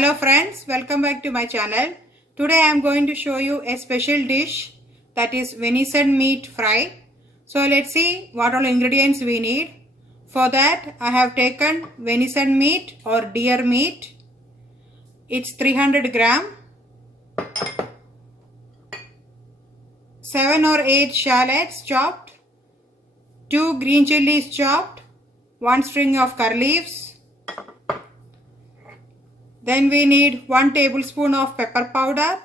Hello friends, welcome back to my channel. Today I am going to show you a special dish, that is venison meat fry. So let's see what all ingredients we need. For that I have taken venison meat or deer meat. It's 300 gram. 7 or 8 shallots chopped. 2 green chilies chopped. 1 string of curry leaves. Then we need 1 tablespoon of pepper powder,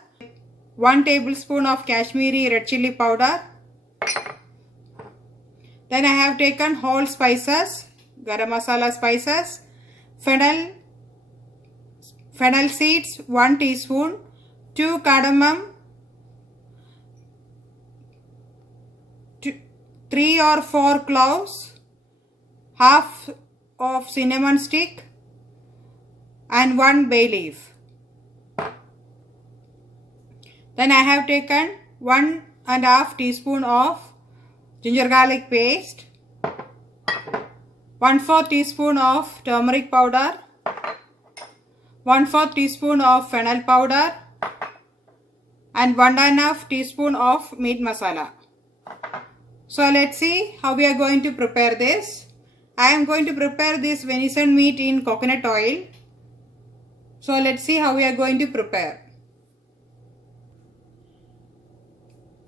1 tablespoon of Kashmiri red chili powder. Then I have taken whole spices, garam masala spices, fennel seeds 1 teaspoon, 2 cardamom, 3 or 4 cloves, half of cinnamon stick, and 1 bay leaf. Then I have taken 1½ teaspoon of ginger garlic paste, 1/4 teaspoon of turmeric powder, 1/4 teaspoon of fennel powder, and 1½ teaspoon of meat masala. So let's see how we are going to prepare this. I am going to prepare this venison meat in coconut oil. So let's see how we are going to prepare.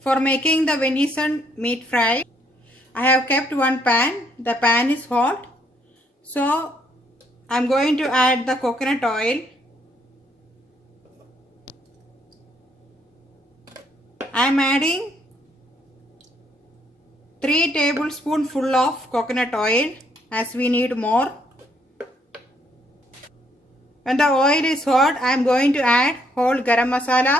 For making the venison meat fry, I have kept one pan. The pan is hot. So I am going to add the coconut oil. I am adding 3 tablespoons full of coconut oil as we need more. When the oil is hot, I am going to add whole garam masala,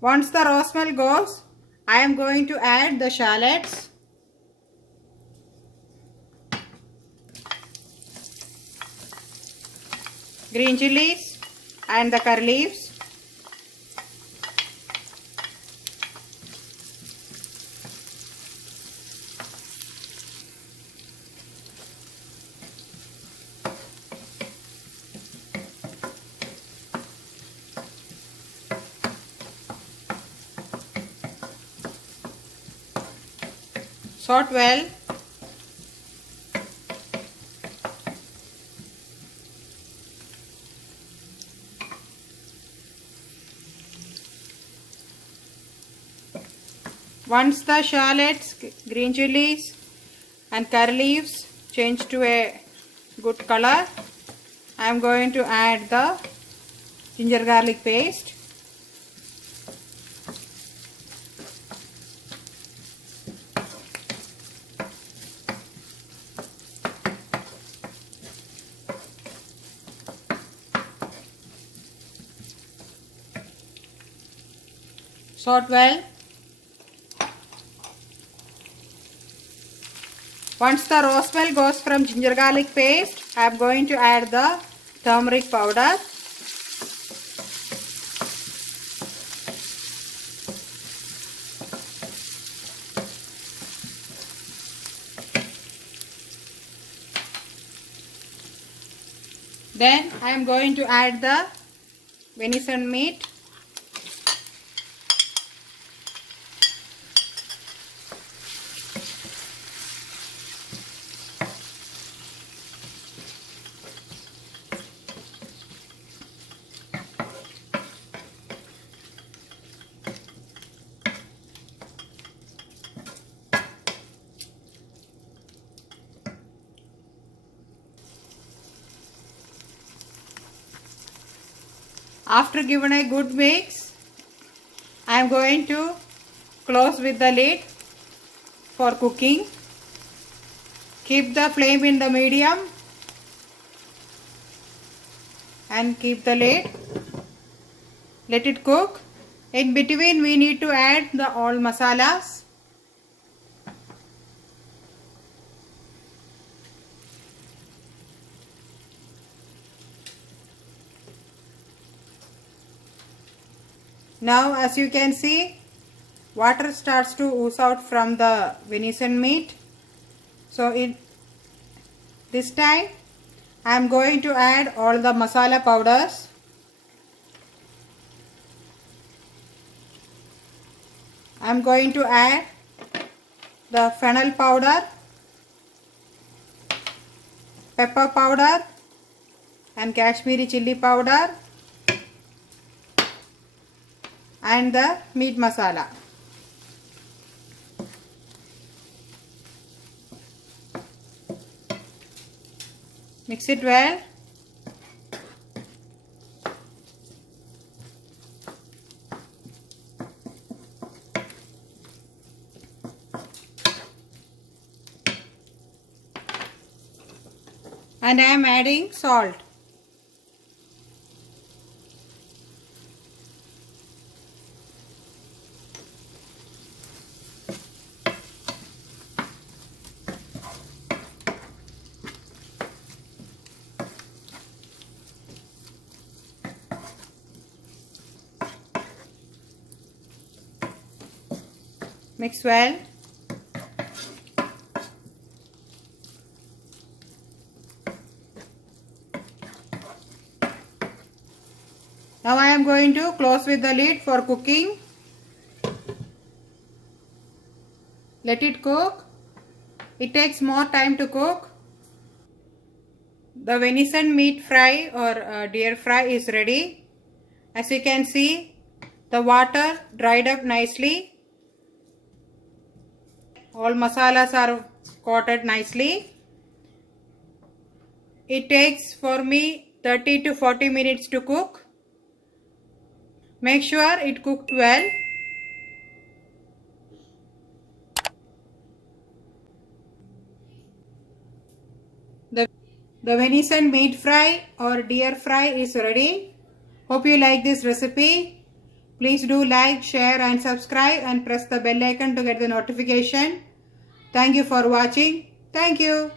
once the raw smell goes, I am going to add the shallots, green chilies and the curry leaves. Salt well. Once the shallots, green chilies and curry leaves change to a good color, I am going to add the ginger garlic paste. Salt well. Once the raw smell goes from ginger garlic paste, I am going to add the turmeric powder. Then I am going to add the venison meat. After giving a good mix, I am going to close with the lid for cooking. Keep the flame in the medium and keep the lid. Let it cook. In between we need to add the all masalas. Now as you can see, water starts to ooze out from the venison meat. So this time I am going to add all the masala powders. I am going to add the fennel powder, pepper powder and Kashmiri chili powder and the meat masala. Mix it well. And I am adding salt. Mix well. Now I am going to close with the lid for cooking. Let it cook. It takes more time to cook. The venison meat fry or deer fry is ready. As you can see, the water dried up nicely. All masalas are coated nicely. It takes for me 30 to 40 minutes to cook. Make sure it cooked well. The venison meat fry or deer fry is ready. Hope you like this recipe. Please do like, share and subscribe and press the bell icon to get the notification. Thank you for watching. Thank you.